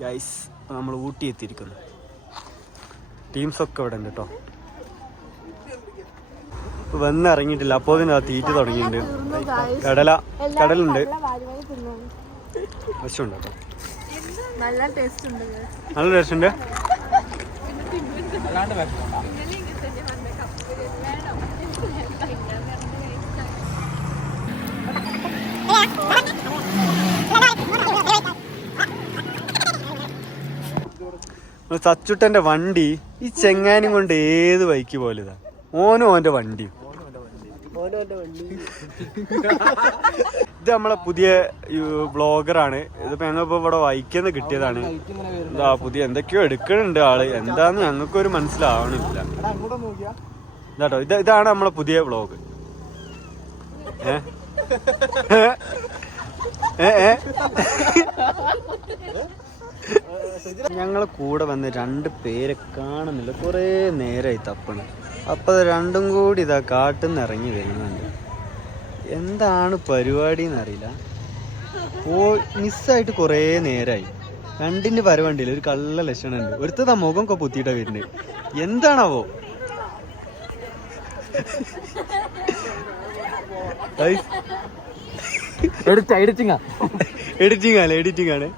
Guys നമ്മൾ ഊട്ടി എത്തിയിരിക്കുന്നു ടീംസൊക്കെ ഇവിടെ ഉണ്ട് കേട്ടോ. വന്നിറങ്ങിയിട്ടില്ല അപ്പോ അപ്പോൾ ആ തീറ്റ തുടങ്ങിയിട്ടുണ്ട്. കടല കടലുണ്ട്. വശമുണ്ട് കേട്ടോ. നല്ല ടേസ്റ്റ് ഉണ്ട്. നല്ല സച്ചുട്ടന്റെ വണ്ടി ഈ ചെങ്ങാനും കൊണ്ട് ഏത് ബൈക്ക് പോലെ ഇതാ ഓനും ഓന്റെ വണ്ടി. ഇത് നമ്മളെ പുതിയ ബ്ലോഗറാണ് ഇതിപ്പോ ഞങ്ങൾ ഇപ്പൊ ഇവിടെ വൈക്കുന്ന കിട്ടിയതാണ്. എന്താ പുതിയ എന്തൊക്കെയോ എടുക്കണുണ്ട് ആൾ. എന്താന്ന് ഞങ്ങൾക്കൊരു മനസ്സിലാവണില്ല. ഇതാട്ടോ ഇത് ഇതാണ് നമ്മളെ പുതിയ വ്ളോഗ്. ഏ? ഏ ഏ? ഞങ്ങളെ കൂടെ വന്ന് രണ്ട് പേരെ കാണുന്നില്ല. കുറേ നേരമായി തപ്പണ്. അപ്പൊ രണ്ടും കൂടി ഇതാ കാട്ടിന്ന് ഇറങ്ങി വരുന്നുണ്ട്. എന്താണ് പരിപാടി എന്നറിയില്ല ഓ മിസ്സായിട്ട് കുറേ നേരമായി രണ്ടിന്റെ വരവണ്ടിയില്ല ഒരു കള്ള ലക്ഷണമുണ്ട് ഒരുത്തത് ആ മുഖം ഒക്കെ പൊത്തിയിട്ടാ വരുന്നത് എന്താണാവോ? എഡിറ്റിങ്ങാ എഡിറ്റിംഗ് ആണ് എഡിറ്റിംഗ് ആണ്.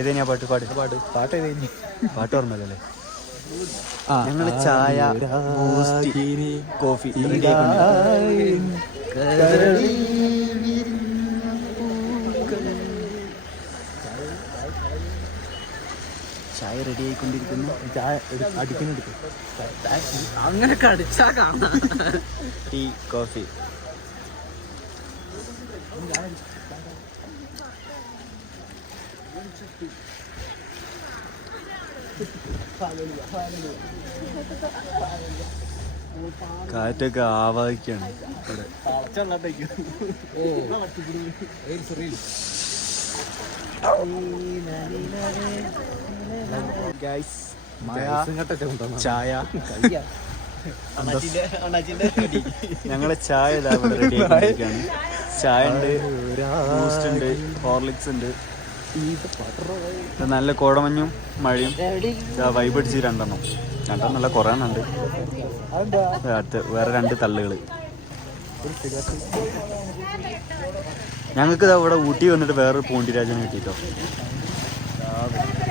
ഏതേനാ പാട്ട്? പാട്. പാട്ട് പാട്ട് ഏതേനി? പാട്ട് ഓർമ്മല്ലേ ഞങ്ങൾ ചായ ബൂസ്റ്റ് കോഫി. ചായ റെഡി ആയിക്കൊണ്ടിരിക്കുന്നു ചായ അടിക്കുന്നെടുക്കും അങ്ങനെ കടിച്ചാ കാണാം. Tea coffee. കാറ്റൊക്കെ ആവാഹിക്കാണ് ഇവിടെ. ഗൈസ് ചായ. ഞങ്ങളെ ചായ ഇതാ ഇവിടെ റെഡി ആയിക്കൊണ്ടിരിക്കുകയാണ്. ചായ ഉണ്ട് ബൂസ്റ്റ് ഉണ്ട് ഹോർലിക്സ് ഉണ്ട്. നല്ല കോടമഞ്ഞും മഴയും. വൈബടിച്ച് രണ്ടെണ്ണം. രണ്ടെണ്ണം നല്ല കുറേ ഉണ്ട് അടുത്ത് വേറെ രണ്ട് തള്ളുകൾ ഞങ്ങൾക്ക് ഇവിടെ ഊട്ടി വന്നിട്ട് വേറൊരു പൂണ്ടിരാജനെ കിട്ടിട്ടോ.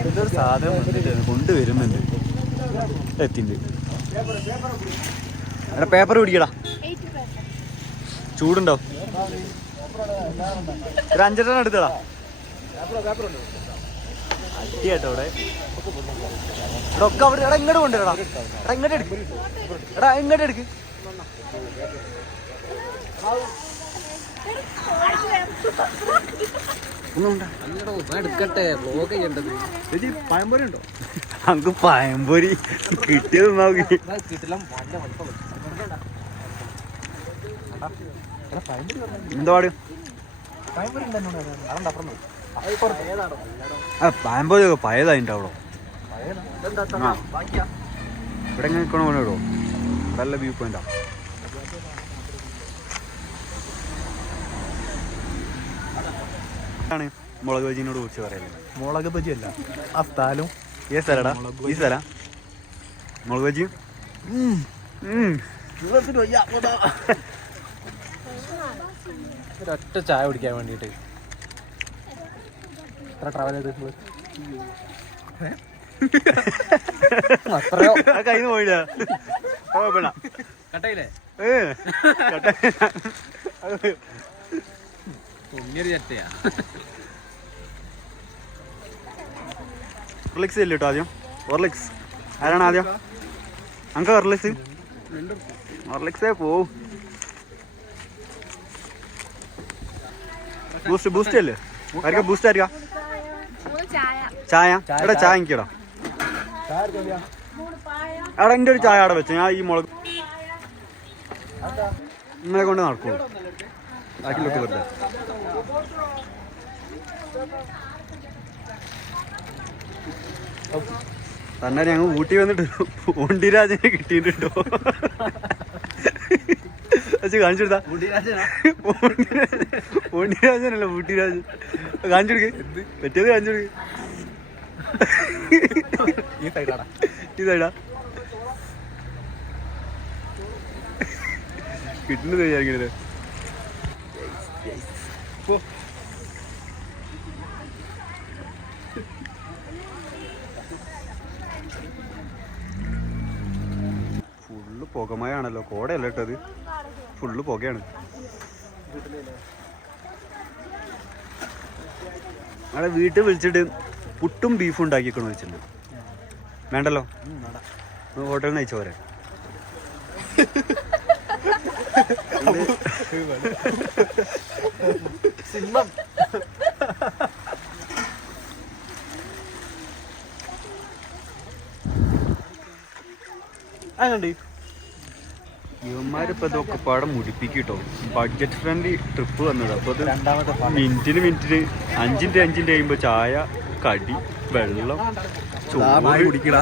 എന്തൊരു സാധനം വന്നിട്ട് കൊണ്ടുവരുന്നുണ്ട്. എത്തിണ്ട്. എടാ പേപ്പർ പിടിക്കടാ. ചൂടുണ്ടോ? ഒരു അഞ്ചെണ്ണം എടുത്തടാ. അടിയാട്ടോ ഇവിടെ ഇവിടെ ഒക്കെ അവിടെ. എടാ ഇങ്ങോട്ട് കൊണ്ടുവരടാ എടാ ഇങ്ങോട്ട് എടുക്ക്. എടാ ഇങ്ങോട്ട് എടുക്ക്. എടുക്കട്ടെ. ബ്ലോഗ് ചെയ്യേണ്ടത്. പഴംപൊരി ഉണ്ടോ? നമുക്ക് പഴംപൊരി കിട്ടിയത് നോക്കി എന്താ പാട് ആ പഴംപൊരി പഴയതായിട്ട് അവിടെ ആ. ഇവിടെ എങ്ങനെ നിൽക്കണോ വേണോ നല്ല വ്യൂ പോയിന്റാ ആണ് മുളക് ബജിനോട് കുറിച്ച് പറയുന്നത് മുളക് ബജി അല്ല ആ സ്ഥലം. ഏ സ്ഥലടാ? ഈ സ്ഥല? മുളക് ബജി. ഒരൊറ്റ ചായ കുടിക്കാൻ വേണ്ടിയിട്ട്. എത്ര ട്രാവൽ ചെയ്തിട്ടുള്ളത്? അത്രയോ? കയ്യിൽ പോയില്ല. കട്ടയില്ലേ? ഹോർലിക്സ് ഇല്ല കേട്ടോ ആദ്യം? ഹോർലിക്സ് ആരാണ് ആദ്യം? അങ്ക ഹോർലിക്സ് ഹോർലിക്സേ പോവും. ബൂസ്റ്റ് ബൂസ്റ്റ് അല്ലേ? ആയിരിക്കാം ബൂസ്റ്റ് ആയിരിക്കാ? ചായ. എടാ ചായ. എനിക്കടാ. എടാ എന്റെ ഒരു ചായ അവിടെ വെച്ച ഞാൻ ഈ മുളക് നിങ്ങളെ കൊണ്ട് നടക്കുള്ളൂ. ബാക്കിലൊക്കെ വെറുതെ. തന്നെ ഞങ്ങൾ ഊട്ടി വന്നിട്ട് ഒണ്ടിരാജനെ കിട്ടിയിട്ടുണ്ടോ അച്ഛൻ കാണിച്ചെടുത്താ അല്ല ഊട്ടിരാജൻ കാണിച്ചെടുക്ക്. പറ്റിയത് കാണിച്ചെടുക്ക്. ഈ സൈഡാടാ. ഇതാടാ കിട്ടുന്നത് വിചാരിക്കണത് ഫുള്ള് പുകമയാണല്ലോ കോടയല്ല കേട്ടത് ഫുള്ള് പുകയാണ്. ഞങ്ങളെ വീട്ടിൽ വിളിച്ചിട്ട് പുട്ടും ബീഫും ഉണ്ടാക്കിക്കണോ വെച്ചിട്ടുണ്ട്. വേണ്ടല്ലോ? ഹോട്ടലിൽ നയിച്ച പോരെ സിംഹം. അങ്ങനെ ഇവന്മാരിപ്പോ ഇതൊക്കെ പാടെ കേട്ടോ ബഡ്ജറ്റ് ഫ്രണ്ട്ലി ട്രിപ്പ് വന്നത്. അപ്പൊ അത് മിനിറ്റിന് മിനിറ്റിന് അഞ്ചിന്റെ അഞ്ചിന്റെ കഴിയുമ്പോ ചായ കടി വെള്ളം ചോറ്. കുടിക്കടാ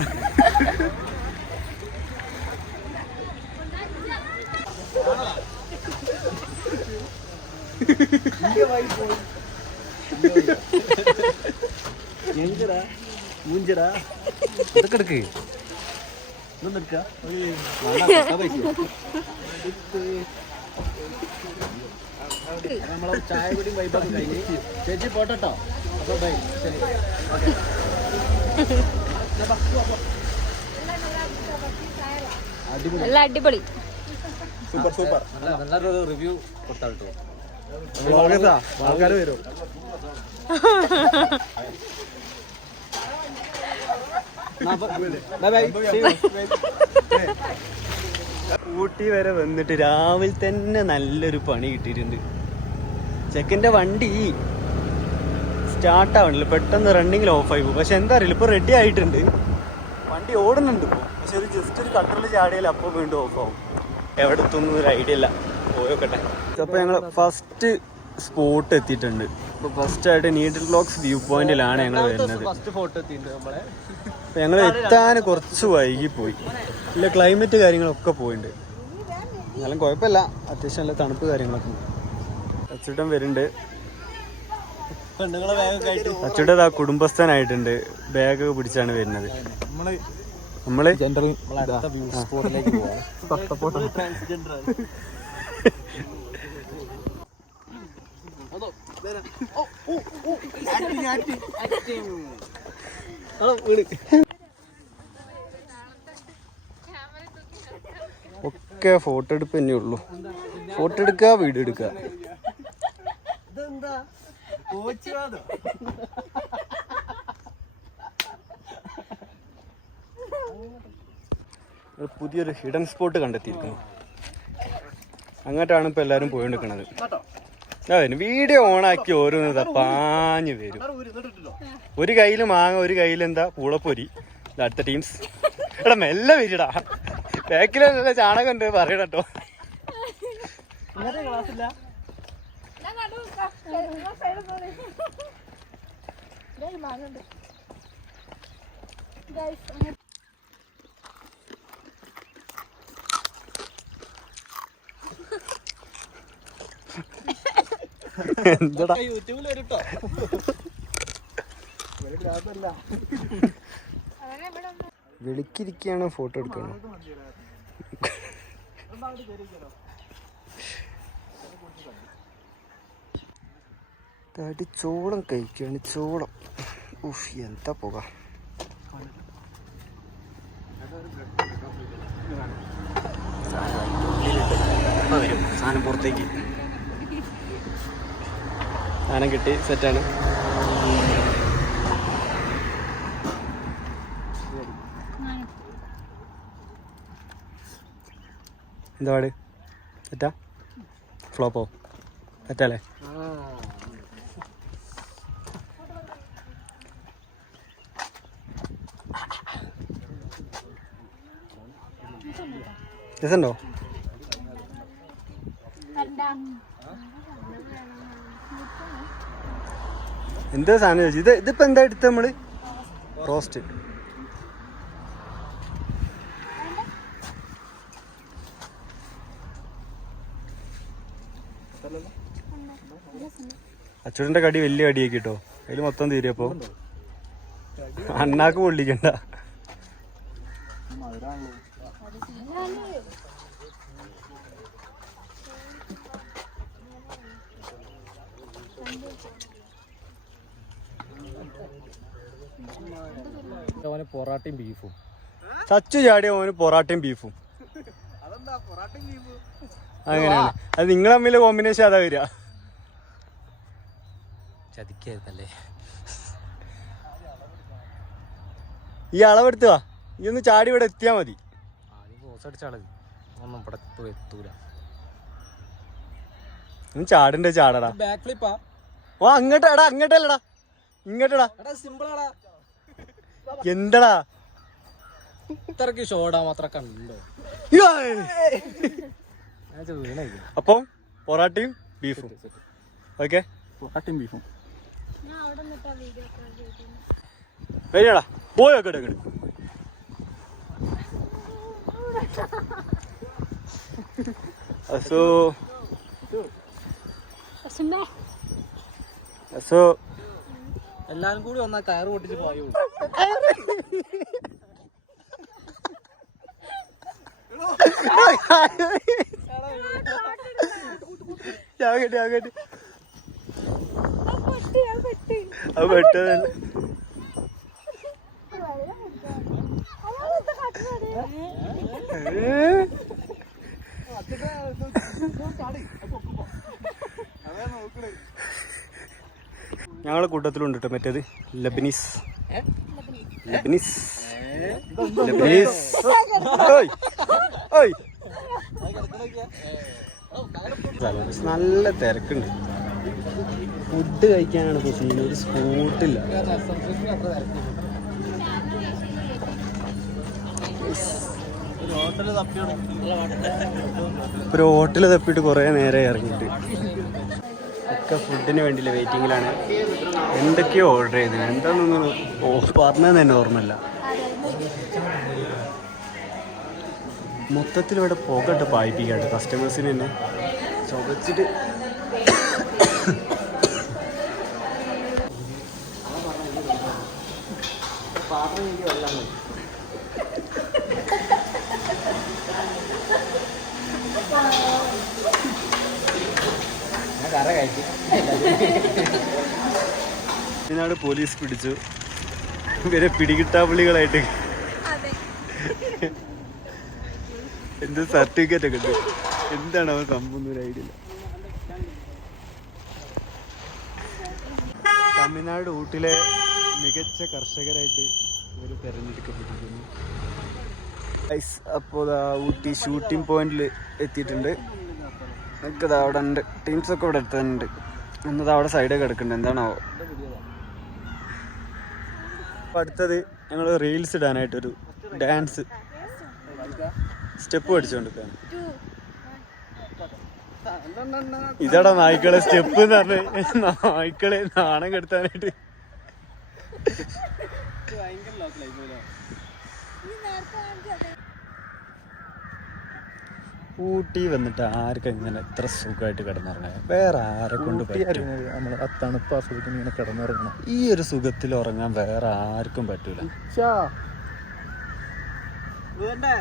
എങ്കടാ മൂഞ്ചടാ. ഇതൊക്കെ എടുക്ക. നമ്മളെ ചായ കൂടി വൈബൊക്കെ കഴിഞ്ഞ് ചേച്ചി പോട്ടോ അപ്പൊ ബൈ ശരി. അടിപൊളി. നല്ല അടിപൊളി. Super super. നല്ല നല്ലൊരു റിവ്യൂ കൊടുത്താട്ടോ ആൾക്കാർ വരും. ഊട്ടി വരെ വന്നിട്ട് രാവിലെ തന്നെ നല്ലൊരു പണി കിട്ടിയിട്ടുണ്ട്. ചെക്കന്റെ വണ്ടി സ്റ്റാർട്ട് ആവണില്ല. പെട്ടെന്ന് റണ്ണിങ്ങിൽ ഓഫായി പോകും പക്ഷെ എന്താ അറിയില്ല ഇപ്പോൾ റെഡി ആയിട്ടുണ്ട്. വണ്ടി ഓടുന്നുണ്ട് ഇപ്പോൾ പക്ഷെ ഒരു ജസ്റ്റ് ഒരു കട്ടറിൽ ചാടിയാൽ അപ്പോൾ വീണ്ടും ഓഫ് ആവും. എവിടെ എത്തുന്നൊരു ഒരു ഐഡിയ ഇല്ല. പോയോക്കട്ടെ. അപ്പോൾ ഞങ്ങൾ ഫസ്റ്റ് സ്പോട്ട് എത്തിയിട്ടുണ്ട്. ഇപ്പോൾ ഫസ്റ്റ് ആയിട്ട് നീഡിൽ ബ്ലോക്സ് വ്യൂ പോയിന്റിലാണ് ഞങ്ങൾ വരുന്നത്. ഫസ്റ്റ് ഫോട്ടോ എത്തിയിട്ടുണ്ട് നമ്മളെ. അപ്പൊ ഞങ്ങൾ എത്താൻ കുറച്ച് വൈകി പോയി ഇല്ല ക്ലൈമറ്റ് കാര്യങ്ങളൊക്കെ പോയിട്ടുണ്ട് എന്നാലും കുഴപ്പമില്ല. അത്യാവശ്യം നല്ല തണുപ്പ് കാര്യങ്ങളൊക്കെ ഉണ്ട്. അച്ചുട്ടൻ വരുന്നുണ്ട്. അച്ചുട്ടൻ ആ കുടുംബസ്ഥനായിട്ടുണ്ട്. ബാഗ് പിടിച്ചാണ് വരുന്നത്. നമ്മൾ നമ്മൾ ജെൻഡർ അടുത്ത വ്യൂ സ്പോട്ടിലേക്ക് പോവാം ട്രാൻസ്ജെൻഡർ ഒക്കെ ഫോട്ടോ എടുപ്പ് തന്നെ ഉള്ളൂ. ഫോട്ടോ എടുക്കുക വീഡിയോ എടുക്കുക പുതിയൊരു ഹിഡൻ സ്പോട്ട് കണ്ടെത്തിയിരിക്കുന്നു. അങ്ങോട്ടാണ് ഇപ്പൊ എല്ലാരും പോയിക്കൊണ്ടിരിക്കണത് അതിന് വീഡിയോ ഓണാക്കി ഓരോന്ന് പാഞ്ഞു വരും. ഒരു കയ്യിൽ മാങ്ങ ഒരു കയ്യിൽ എന്താ പൂളപ്പൊരി. ഇത് അടുത്ത ടീംസ് എടാ മെല്ലെ വരിടാ. ബാക്കിലുള്ള ചാണകം ഉണ്ട് പറയണട്ടോ എന്താടാ? യൂട്യൂബിൽ വെളുക്കിരിക്കുകയാണ് ഫോട്ടോ എടുക്കണം. തടി ചോളം കഴിക്കുകയാണ് ചോളം ഉഫ് എന്താ പോക. സാധനം പുറത്തേക്ക്. സാധനം കിട്ടി സെറ്റാണ് എന്താ പാട്? സെറ്റാ ഫ്ലോപ്പോ സെറ്റല്ലേ രസമുണ്ടോ? എന്താ സാധനം ചോദിച്ചു ഇത് ഇതിപ്പോ എന്താ എടുത്ത് നമ്മൾ? റോസ്റ്റ് അച്ചൂടിന്റെ കടി വലിയ കടിയൊക്കെ കേട്ടോ അതിൽ മൊത്തം തീരപ്പോ അണ്ണാക്ക് പൊള്ളിക്കണ്ട. അവന് പൊറാട്ടയും ബീഫും. ചച്ചു ചാടിയ ഓന് പൊറാട്ടയും ബീഫും. അങ്ങനെയാണ്. അത് നിങ്ങൾ തമ്മിലെ കോമ്പിനേഷൻ അതാ വരിക? ചതിക്കരുതല്ലേ? ഈ അളവെടുത്തുക വാ ഈ ഒന്ന് ചാടി ഇവിടെ എത്തിയാ മതി. ഒന്നും ഇവിടെ എത്തൂല. ഒന്ന് ചാടിന്റെ ചാടടാ. ബാക്ക് ഫ്ലിപ്പാ ഓ അങ്ങോട്ടാടാ അങ്ങോട്ടല്ലടാ ഇങ്ങോട്ടടാ എടാ സിമ്പിളാടാ എന്തടാ ഇത്രക്ക് ഷോടാ മാത്രം കണ്ടോ അപ്പം പൊറാട്ടയും ബീഫും ഓക്കെ പൊറാട്ടയും ബീഫും വരികടാ പോയോ കേട്ടോ കേട്ടോ അസോ അസോ എല്ലാരും കൂടി വന്നാ കയറ് പൊട്ടിച്ച് പോയോ ഞാൻ കേട്ടി ഞാൻ കേട്ടി അത് പെട്ടതല്ല അയാളെന്താ ഞങ്ങളെ കൂട്ടത്തിലുണ്ട് കേട്ടോ മറ്റേത്? ലബനീസ്. ലബനീസ്. ലബനീസ്. ഓയ് ഓയ് നല്ല തിരക്കുണ്ട്. ഫുഡ് കഴിക്കാനാണ് പോകുന്നത് ഒരു സ്പോട്ടില്ല. ഒരു ഹോട്ടൽ തപ്പിയിട്ട് കുറേ നേരെ ഇറങ്ങിയിട്ട്. ഒക്കെ ഫുഡിന് വേണ്ടിയില്ല വെയിറ്റിങ്ങിലാണ് എന്തൊക്കെയോ ഓർഡർ ചെയ്തത് എന്താണെന്നൊന്നും പറഞ്ഞത് തന്നെ ഓർമ്മയില്ല. മൊത്തത്തിൽ ഇവിടെ പുകട്ട് പായിപ്പിക്കാട്ട് കസ്റ്റമേഴ്സിന് തന്നെ. ചുവച്ചിട്ട് ഇതിനാട് പോലീസ് പിടിച്ചു. ഇവരെ പിടികിട്ടാപ്പുള്ളികളായിട്ട് അതെ. എന്ത് സർട്ടിഫിക്കറ്റ് ഒക്കെ ഉണ്ട്? എന്താണ് അവൻ സംഭവം? ഒരു ഐഡിയ ഇല്ല. തമിഴ്നാട് ഊട്ടിലെ മികച്ച കർഷകരായിട്ട് ഇവർ തെരഞ്ഞെടുക്കപ്പെട്ടിരിക്കുന്നു. അപ്പോൾ ഊട്ടി ഷൂട്ടിംഗ് പോയിന്റിൽ എത്തിയിട്ടുണ്ട്. നമുക്കത് അവിടെ ഉണ്ട്. ടീംസൊക്കെ ഇവിടെ എടുത്തുണ്ട് എന്നത് അവിടെ സൈഡൊക്കെ കിടക്കുന്നുണ്ട് എന്താണോ അപ്പോൾ അടുത്തത് ഞങ്ങൾ റീൽസ് ഇടാനായിട്ടൊരു ഡാൻസ് സ്റ്റെപ്പ് പഠിച്ചുകൊണ്ടിരിക്കുകയാണ് ഇതാടാ നായ്ക്കളെ സ്റ്റെപ്പ് എന്ന് പറഞ്ഞ്. നായ്ക്കളെ നാണം കെടുത്താനായിട്ട്. ഭയങ്കര ഊട്ടി വന്നിട്ട് ആർക്കും ഇങ്ങനെ ഇത്ര സുഖമായിട്ട് കിടന്നുറങ്ങാൻ വേറെ ആരെ കൊണ്ട് പറ്റും? നമ്മൾ ആ തണുപ്പ് ആസ്വദിക്കുന്ന ഇങ്ങനെ കിടന്നുറങ്ങണം? ഈ ഒരു സുഖത്തിൽ ഉറങ്ങാൻ വേറെ ആർക്കും പറ്റൂല. വേണ്ടേ?